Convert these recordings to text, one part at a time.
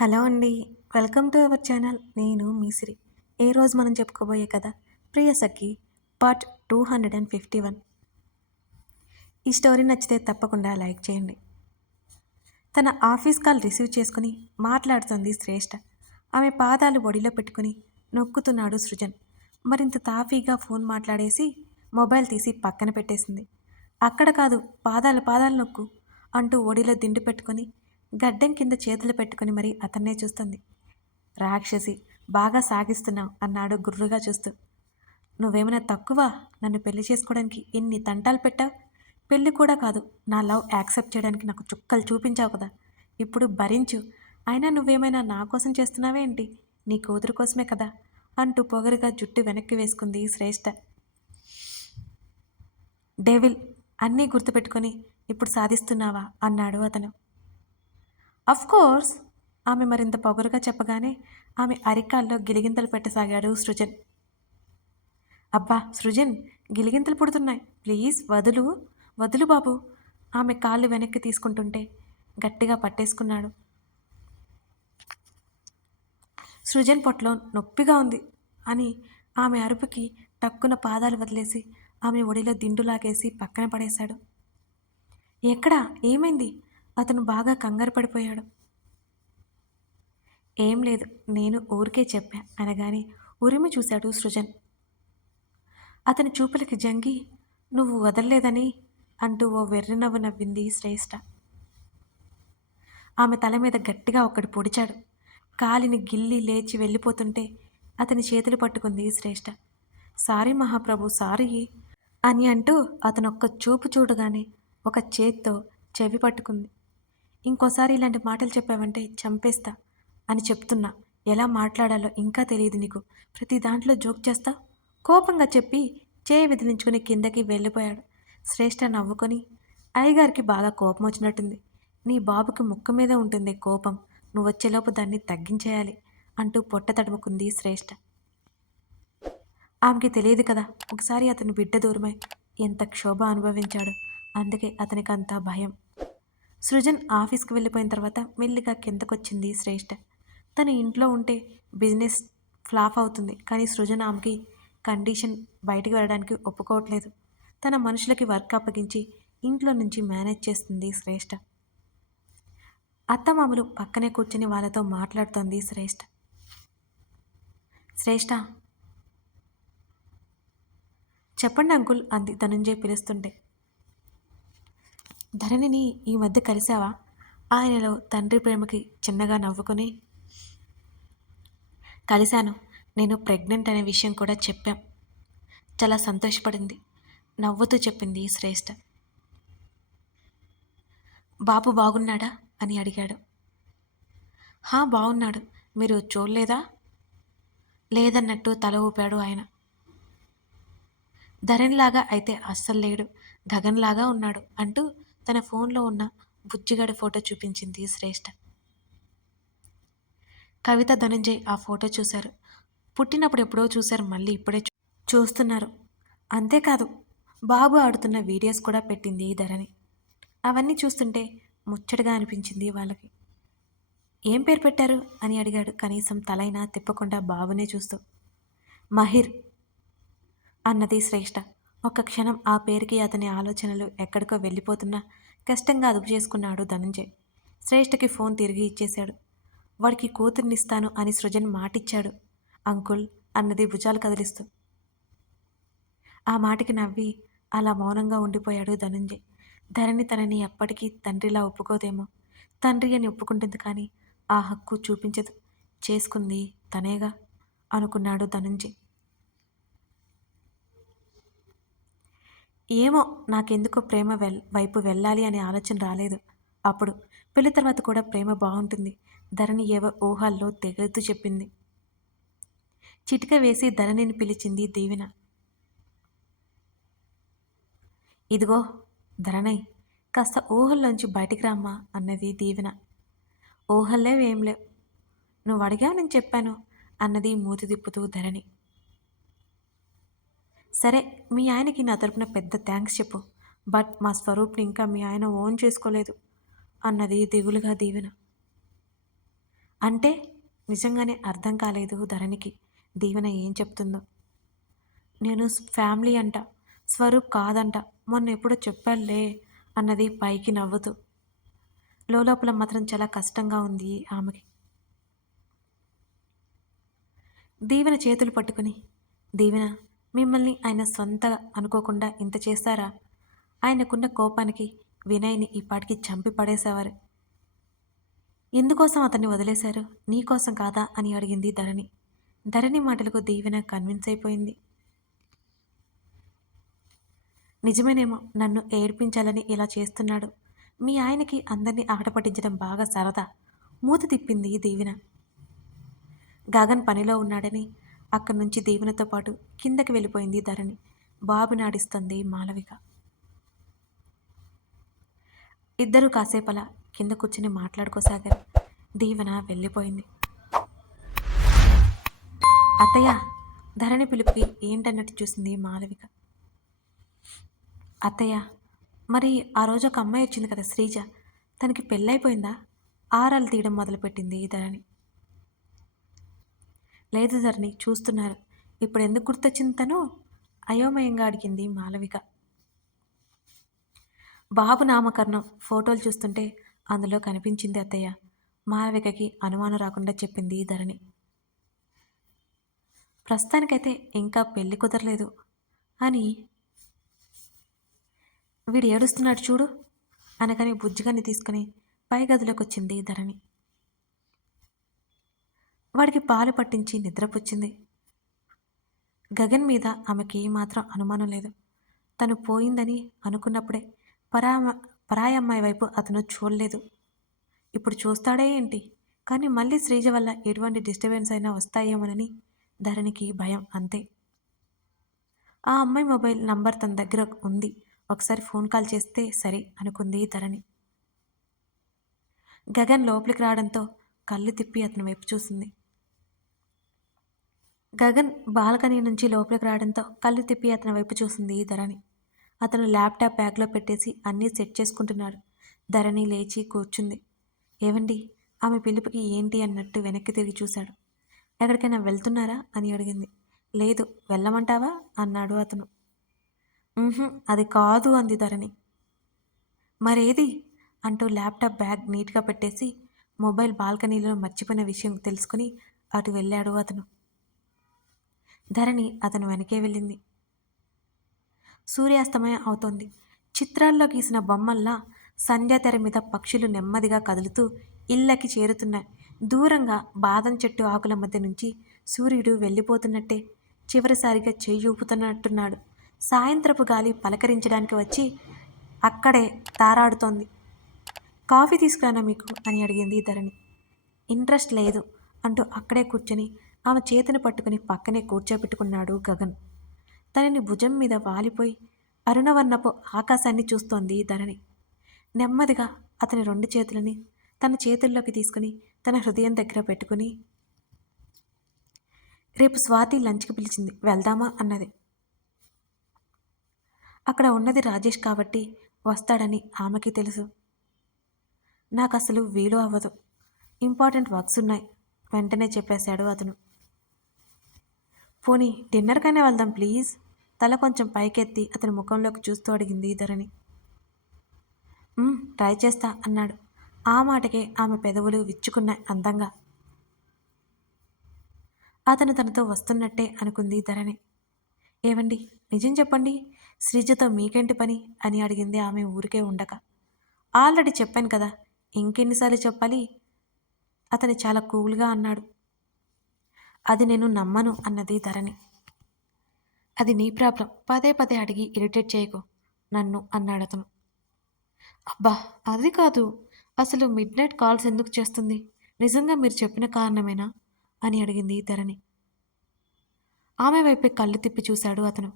Hello అండి. Welcome to our channel. నేను మీ సిరి. ఈరోజు మనం చెప్పుకోబోయే కథ 'ప్రియసఖి' పార్ట్ 251. ఈ స్టోరీ నచ్చితే తప్పకుండా లైక్ చేయండి. తన ఆఫీస్ కాల్ రిసీవ్ చేసుకుని మాట్లాడుతోంది శ్రేష్ఠ. ఆమె పాదాలు ఒడిలో పెట్టుకుని నొక్కుతున్నాడు సృజన్. మరింత తాఫీగా ఫోన్ మాట్లాడేసి మొబైల్ తీసి పక్కన పెట్టేసింది. అక్కడ కాదు, పాదాలు పాదాలు నొక్కు అంటూ ఒడిలో దిండు పెట్టుకొని గడ్డం కింద చేతులు పెట్టుకుని మరీ అతన్నే చూస్తుంది. రాక్షసి, బాగా సాగిస్తున్నావు అన్నాడు గుర్రుగా చూస్తూ. నువ్వేమైనా తక్కువ? నన్ను పెళ్లి చేసుకోవడానికి ఎన్ని తంటాలు పెట్టావు? పెళ్ళి కూడా కాదు, నా లవ్ యాక్సెప్ట్ చేయడానికి నాకు చుక్కలు చూపించావు కదా, ఇప్పుడు భరించు. అయినా నువ్వేమైనా నా కోసం చేస్తున్నావేంటి? నీ కూతురు కోసమే కదా అంటూ పొగరుగా జుట్టు వెనక్కి వేసుకుంది శ్రేష్ఠ. డెవిల్, అన్నీ గుర్తుపెట్టుకొని ఇప్పుడు సాధిస్తున్నావా అన్నాడు అతను. కోర్స్, ఆమె మరింత పొగరుగా చెప్పగానే ఆమె అరికాల్లో గిలిగింతలు పెట్టసాగాడు సృజన్. అబ్బా సృజన్, గిలిగింతలు పుడుతున్నాయి, ప్లీజ్ వదులు, వదులు బాబు. ఆమె కాళ్ళు వెనక్కి తీసుకుంటుంటే గట్టిగా పట్టేసుకున్నాడు. సృజన్ పొట్లో నొప్పిగా ఉంది అని ఆమె అరుపుకి టక్కున పాదాలు వదిలేసి ఆమె ఒడిలో దిండులాగేసి పక్కన పడేశాడు. ఎక్కడా, ఏమైంది? అతను బాగా కంగారు పడిపోయాడు. ఏం లేదు, నేను ఊరికే చెప్పా అనగానే ఉరిమి చూశాడు సృజన్. అతని చూపులకి జంగి, నువ్వు వదల్లేదని అంటూ ఓ వెర్రినవ్వు నవ్వింది శ్రేష్ఠ. ఆమె తల మీద గట్టిగా ఒక్కడు పొడిచాడు. కాలిని గిల్లి లేచి వెళ్ళిపోతుంటే అతని చేతులు పట్టుకుంది శ్రేష్ఠ. సారీ మహాప్రభు, సారీ అని అంటూ అతనొక్క చూపు చూడగానే ఒక చేత్తో చెవి పట్టుకుంది. ఇంకోసారి ఇలాంటి మాటలు చెప్పావంటే చంపేస్తా అని చెప్తున్నా. ఎలా మాట్లాడాలో ఇంకా తెలియదు నీకు, ప్రతి దాంట్లో జోక్ చేస్తా. కోపంగా చెప్పి చేయి విదిలించుకుని కిందకి వెళ్ళిపోయాడు. శ్రేష్ఠ నవ్వుకొని, అయ్యగారికి బాగా కోపం వచ్చినట్టుంది. నీ బాబుకి ముక్క మీద ఉంటుంది కోపం, నువ్వు వచ్చేలోపు దాన్ని తగ్గించేయాలి అంటూ పొట్ట తడుముకుంది శ్రేష్ఠ. ఆమెకి తెలియదు కదా, ఒకసారి అతని బిడ్డ దూరమై ఎంత క్షోభ అనుభవించాడు. అందుకే అతనికి అంతా భయం. సృజన్ ఆఫీస్కి వెళ్ళిపోయిన తర్వాత మెల్లిగా కిందకొచ్చింది శ్రేష్ఠ. తను ఇంట్లో ఉంటే బిజినెస్ ఫ్లాప్ అవుతుంది, కానీ సృజన్ ఆమెకి కండిషన్ బయటికి వెళ్ళడానికి ఒప్పుకోవట్లేదు. తన మనుషులకి వర్క్ అప్పగించి ఇంట్లో నుంచి మేనేజ్ చేస్తుంది శ్రేష్ఠ. అత్తమామలు పక్కనే కూర్చుని వాళ్ళతో మాట్లాడుతోంది శ్రేష్ఠ. శ్రేష్ఠ, చెప్పండి అంకుల్ అంది ధనుంజయ్ పిలుస్తుంటే. ధరణిని ఈ మధ్య కలిశావా? ఆయనలో తండ్రి ప్రేమకి చిన్నగా నవ్వుకొని, కలిశాను, నేను ప్రెగ్నెంట్ అనే విషయం కూడా చెప్పాం. చాలా సంతోషపడింది, నవ్వుతూ చెప్పింది శ్రేష్ఠ. బాబు బాగున్నాడా అని అడిగాడు. బాగున్నాడు, మీరు చూడలేదా? లేదన్నట్టు తల ఊపాడు ఆయన. ధరణిలాగా అయితే అస్సలు లేడు, గగన్లాగా ఉన్నాడు అంటూ తన ఫోన్లో ఉన్న బుజ్జిగాడి ఫోటో చూపించింది శ్రేష్ఠ. కవిత, ధనంజయ్ ఆ ఫోటో చూశారు. పుట్టినప్పుడు ఎప్పుడో చూశారు, మళ్ళీ ఇప్పుడే చూస్తున్నారు. అంతేకాదు, బాబు ఆడుతున్న వీడియోస్ కూడా పెట్టింది ధరణి. అవన్నీ చూస్తుంటే ముచ్చటగా అనిపించింది వాళ్ళకి. ఏం పేరు పెట్టారు అని అడిగాడు కనీసం తలైనా తిప్పకుండా బాబునే చూస్తూ. మహిర్ అన్నది శ్రేష్ఠ. ఒక్క క్షణం ఆ పేరుకి అతని ఆలోచనలు ఎక్కడికో వెళ్ళిపోతున్నా కష్టంగా అదుపు చేసుకున్నాడు ధనంజయ్. శ్రేష్ఠకి ఫోన్ తిరిగి ఇచ్చేశాడు. వాడికి కూతుర్నిస్తాను అని సృజన్ మాటిచ్చాడు అంకుల్ అన్నది భుజాలు కదిలిస్తూ. ఆ మాటకి నవ్వి అలా మౌనంగా ఉండిపోయాడు ధనంజయ్. ధరణి తనని ఎప్పటికీ తండ్రిలా ఒప్పుకోదేమో, తండ్రి అని ఒప్పుకుంటుంది కానీ ఆ హక్కు చూపించదు, చేసుకుంది తనేగా అనుకున్నాడు ధనంజయ్. ఏమో, నాకెందుకో ప్రేమ వైపు వెళ్ళాలి అనే ఆలోచన రాలేదు. అప్పుడు పెళ్లి తర్వాత కూడా ప్రేమ బాగుంటుంది, ధరణి ఏవో ఊహల్లో తెగులుతూ చెప్పింది. చిటిక వేసి ధరణిని పిలిచింది దీవెన. ఇదిగో ధరణయ్, కాస్త ఊహల్లోంచి బయటికి రామ్మా అన్నది దీవెన. ఊహల్లేవు ఏం లేవు, నువ్వు అడిగావు నేను చెప్పాను అన్నది మూతి తిప్పుతూ ధరణి. సరే, మీ ఆయనకి నా తరపున పెద్ద థ్యాంక్స్ చెప్పు, బట్ మా స్వరూప్ని ఇంకా మీ ఆయన ఓన్ చేసుకోలేదు అన్నది దిగులుగా దీవెన. అంటే నిజంగానే అర్థం కాలేదు ధరణికి దీవెన ఏం చెప్తుందో. నేను ఫ్యామిలీ అంట, స్వరూప్ కాదంట, మొన్న ఎప్పుడో చెప్పానులే అన్నది పైకి నవ్వుతూ. లోపల మాత్రం చాలా కష్టంగా ఉంది ఆమెకి. దీవెన చేతులు పట్టుకుని, దీవెన, మిమ్మల్ని ఆయన సొంత అనుకోకుండా ఇంత చేస్తారా? ఆయనకున్న కోపానికి వినయ్ని ఈ పాటికి చంపి పడేసేవారు. ఎందుకోసం అతన్ని వదిలేశారు? నీకోసం కాదా అని అడిగింది ధరణి. ధరణి మాటలకు దీవెన కన్విన్స్ అయిపోయింది. నిజమేనేమో, నన్ను ఏడ్పించాలని ఇలా చేస్తున్నాడు. మీ ఆయనకి అందరినీ ఆట పట్టించడం బాగా సరదా. మూత తిప్పింది దీవెన. గగన్ పనిలో ఉన్నాడని అక్కడి నుంచి దీవెనతో పాటు కిందకి వెళ్ళిపోయింది ధరణి. బాబు నాడిస్తుంది మాలవిక. ఇద్దరూ కాసేపలా కింద కూర్చుని మాట్లాడుకోసాగారు. దీవెన వెళ్ళిపోయింది. అత్తయ్య, ధరణి పిలుపుకి ఏంటన్నట్టు చూసింది మాలవిక. అత్తయ్య, మరి ఆ రోజు ఒక అమ్మాయి వచ్చింది కదా, శ్రీజ, తనకి పెళ్ళైపోయిందా? ఆరాలు తీయడం మొదలుపెట్టింది ధరణి. లేదు ధరణి, చూస్తున్నారు. ఇప్పుడు ఎందుకు గుర్తొచ్చింది తను? అయోమయంగా అడిగింది మాలవిక. బాబు నామకరణం ఫోటోలు చూస్తుంటే అందులో కనిపించింది అత్తయ్య. మాలవికకి అనుమానం రాకుండా చెప్పింది ధరణి. ప్రస్తుతానికైతే ఇంకా పెళ్లి కుదరలేదు అని. వీడు ఏడుస్తున్నాడు చూడు అనగానే బుజ్జిగాన్ని తీసుకుని పై గదిలోకి వచ్చింది ధరణి. వాడికి పాలు పట్టించి నిద్రపుచ్చింది. గగన్ మీద ఆమెకి మాత్రం అనుమానం లేదు. తను పోయిందని అనుకున్నప్పుడే పరాయి అమ్మాయి వైపు అతను చూడలేదు. ఇప్పుడు చూస్తాడే ఏంటి? కానీ మళ్ళీ శ్రీజ వల్ల ఎటువంటి డిస్టర్బెన్స్ అయినా వస్తాయేమోనని ధరణికి భయం, అంతే. ఆ అమ్మాయి మొబైల్ నంబర్ తన దగ్గర ఉంది, ఒకసారి ఫోన్ కాల్ చేస్తే సరి అనుకుంది ధరణి. గగన్ లోపలికి రావడంతో కళ్ళు తిప్పి అతని వైపు చూసింది. గగన్ బాల్కనీ నుంచి లోపలికి రావడంతో కళ్ళు తిప్పి అతని వైపు చూసింది ధరణి. అతను ల్యాప్టాప్ బ్యాగ్లో పెట్టేసి అన్నీ సెట్ చేసుకుంటున్నాడు. ధరణి లేచి కూర్చుంది. ఏవండి, ఆమె పిలుపుకి ఏంటి అన్నట్టు వెనక్కి తిరిగి చూశాడు. ఎక్కడికైనా వెళ్తున్నారా అని అడిగింది. లేదు, వెళ్ళమంటావా అన్నాడు అతను. అది కాదు అంది ధరణి. మరేది అంటూ ల్యాప్టాప్ బ్యాగ్ నీట్గా పెట్టేసి మొబైల్ బాల్కనీలో మర్చిపోయిన విషయం తెలుసుకుని అటు వెళ్ళాడు అతను. ధరణి అతను వెనకే వెళ్ళింది. సూర్యాస్తమయం అవుతోంది. చిత్రాల్లో గీసిన బొమ్మల్లా సంధ్య తెర మీద పక్షులు నెమ్మదిగా కదులుతూ ఇళ్ళకి చేరుతున్నాయి. దూరంగా బాదం చెట్టు ఆకుల మధ్య నుంచి సూర్యుడు వెళ్ళిపోతున్నట్టే చివరిసారిగా చెయ్యి ఊపుతున్నట్టున్నాడు. సాయంత్రపు గాలి పలకరించడానికి వచ్చి అక్కడే తారాడుతోంది. కాఫీ తీసుకురానా మీకు అని అడిగింది ధరణి. ఇంట్రెస్ట్ లేదు అంటూ అక్కడే కూర్చొని ఆమె చేతిని పట్టుకుని పక్కనే కూర్చోబెట్టుకున్నాడు గగన్. తనని భుజం మీద వాలిపోయి అరుణవర్ణపు ఆకాశాన్ని చూస్తోంది ధరణి. నెమ్మదిగా అతని రెండు చేతులని తన చేతుల్లోకి తీసుకుని తన హృదయం దగ్గర పెట్టుకుని, రేపు స్వాతి లంచ్కి పిలిచింది, వెళ్దామా అన్నది. అక్కడ ఉన్నది రాజేష్ కాబట్టి వస్తాడని ఆమెకి తెలుసు. నాకు అసలు వీలు అవ్వదు, ఇంపార్టెంట్ వర్క్స్ ఉన్నాయి వెంటనే చెప్పేశాడు అతను. పోనీ డిన్నర్కైనా వెళ్దాం ప్లీజ్, తల కొంచెం పైకెత్తి అతని ముఖంలోకి చూస్తూ అడిగింది ధరణి. ట్రై చేస్తా అన్నాడు. ఆ మాటకే ఆమె పెదవులు విచ్చుకున్నాయి అందంగా. అతను తనతో వస్తున్నట్టే అనుకుంది ధరణి. ఏవండి, నిజం చెప్పండి, శ్రీజతో మీకేంటి పని అని అడిగింది ఆమె ఊరికే ఉండక. ఆల్రెడీ చెప్పాను కదా, ఇంకెన్నిసార్లు చెప్పాలి? అతను చాలా కూల్గా అన్నాడు. అది నేను నమ్మను అన్నది ధరణి. అది నీ ప్రాబ్లం, పదే పదే అడిగి ఇరిటేట్ చేయకు నన్ను అన్నాడు అతను. అబ్బా, అది కాదు, అసలు మిడ్ నైట్ కాల్స్ ఎందుకు చేస్తుంది? నిజంగా మీరు చెప్పిన కారణమేనా అని అడిగింది ధరణి. ఆమె వైపే కళ్ళు తిప్పి చూశాడు అతను.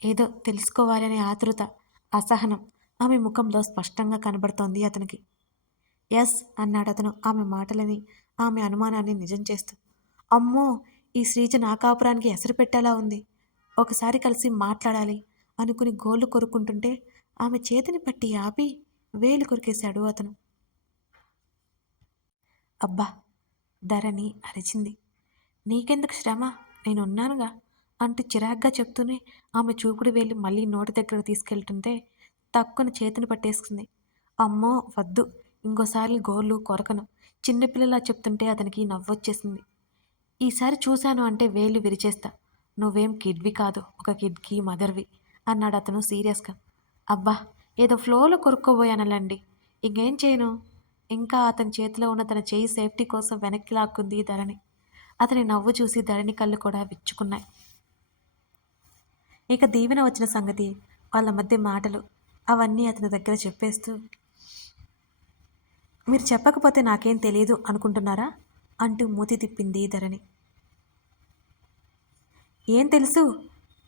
ఏదో తెలుసుకోవాలనే ఆతృత, అసహనం ఆమె ముఖంలో స్పష్టంగా కనబడుతోంది అతనికి. ఎస్ అన్నాడు అతను ఆమె మాటలని, ఆమె అనుమానాన్ని నిజం చేస్తూ. అమ్మో, ఈ శ్రీజ నా కాపురానికి ఎసరు పెట్టేలా ఉంది. ఒకసారి కలిసి మాట్లాడాలి అనుకుని గోళ్ళు కొరుక్కుంటుంటే ఆమె చేతిని పట్టి ఆపి వేలు కొరికేశాడు అతను. అబ్బా, ధరణి అరిచింది. నీకెందుకు శ్రమ, నేనున్నానుగా అంటూ చిరాగ్గా చెప్తూనే ఆమె చూపుడు వేలి మళ్ళీ నోటి దగ్గరకు తీసుకెళ్తుంటే తక్కువ చేతిని పట్టేసుకుంది. అమ్మో వద్దు, ఇంకోసారి గోర్లు కొరకను. చిన్నపిల్లలా చెప్తుంటే అతనికి నవ్వొచ్చేసింది. ఈసారి చూశాను అంటే వేళ్ళు విరిచేస్తా. నువ్వేం కిడ్వి కాదు, ఒక కిడ్కి మదర్వి అన్నాడు అతను సీరియస్గా. అబ్బా, ఏదో ఫ్లోలో కొరుక్కోబోయానలండి, ఇంకేం చేయను. ఇంకా అతని చేతిలో ఉన్న తన చేయి సేఫ్టీ కోసం వెనక్కి లాక్కుంది ధరణి. అతని నవ్వు చూసి ధరణి కళ్ళు కూడా విచ్చుకున్నాయి. ఇక దీవెన వచ్చిన సంగతి, వాళ్ళ మధ్య మాటలు అవన్నీ అతని దగ్గర చెప్పేస్తూ, మీరు చెప్పకపోతే నాకేం తెలియదు అనుకుంటున్నారా అంటూ మూతి తిప్పింది ధరణి. ఏం తెలుసు,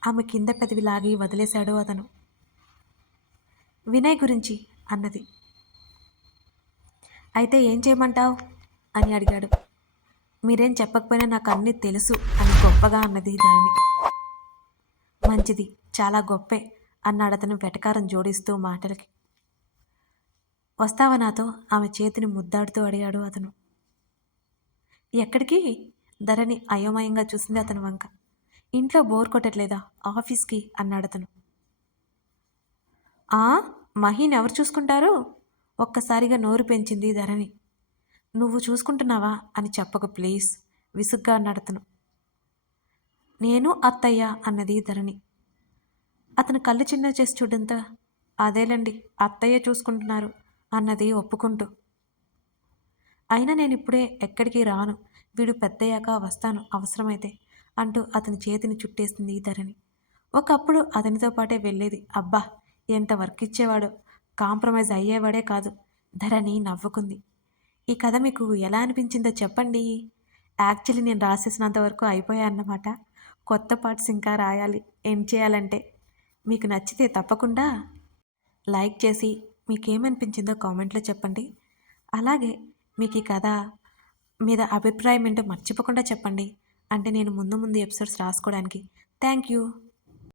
ఆమె కింద పెదవి లాగి వదిలేశాడు అతను. వినయ్ గురించి అన్నది. అయితే ఏం చేయమంటావు అని అడిగాడు. మీరేం చెప్పకపోయినా నాకు అన్నీ తెలుసు అని గొప్పగా అన్నది ధరణి. మంచిది, చాలా గొప్పే అన్నాడు అతను వెటకారం జోడిస్తూ మాటలకి. వస్తావా నాతో, ఆమె చేతిని ముద్దాడుతూ అడిగాడు అతను. ఎక్కడికి? ధరణి అయోమయంగా చూసింది అతని వంక. ఇంట్లో బోర్ కొట్టట్లేదా, ఆఫీస్కి అన్నాడు అతను. ఆ, మహీని ఎవరు చూసుకుంటారు? ఒక్కసారిగా నోరు పెంచింది ధరణి. నువ్వు చూసుకుంటున్నావా అని చెప్పకు ప్లీజ్, విసుగ్గా అన్నాడు అతను. నేను అత్తయ్య అన్నది ధరణి. అతను కళ్ళు చిన్న చేసి చూడంతా, అదేలండి, అత్తయ్య చూసుకుంటున్నారు అన్నది ఒప్పుకుంటూ. అయినా నేను ఇప్పుడే ఎక్కడికి రాను, వీడు పెద్దయ్యాక వస్తాను అవసరమైతే అంటూ అతని చేతిని చుట్టేసింది ధరణి. ఒకప్పుడు అతనితో పాటే వెళ్ళేది. అబ్బా, ఎంత వర్క్ ఇచ్చేవాడో, కాంప్రమైజ్ అయ్యేవాడే కాదు. ధరణి నవ్వుకుంది. ఈ కథ మీకు ఎలా అనిపించిందో చెప్పండి. యాక్చువల్లీ నేను రాసేసినంత వరకు అయిపోయా అన్నమాట. కొత్త పార్ట్స్ ఇంకా రాయాలి ఏం చేయాలంటే. మీకు నచ్చితే తప్పకుండా లైక్ చేసి మీకేమనిపించిందో కామెంట్లో చెప్పండి. అలాగే మీకు ఈ కథ మీద అభిప్రాయం ఏంటో మర్చిపోకుండా చెప్పండి, అంటే నేను ముందు ముందు ఎపిసోడ్స్ రాసుకోవడానికి. Thank you.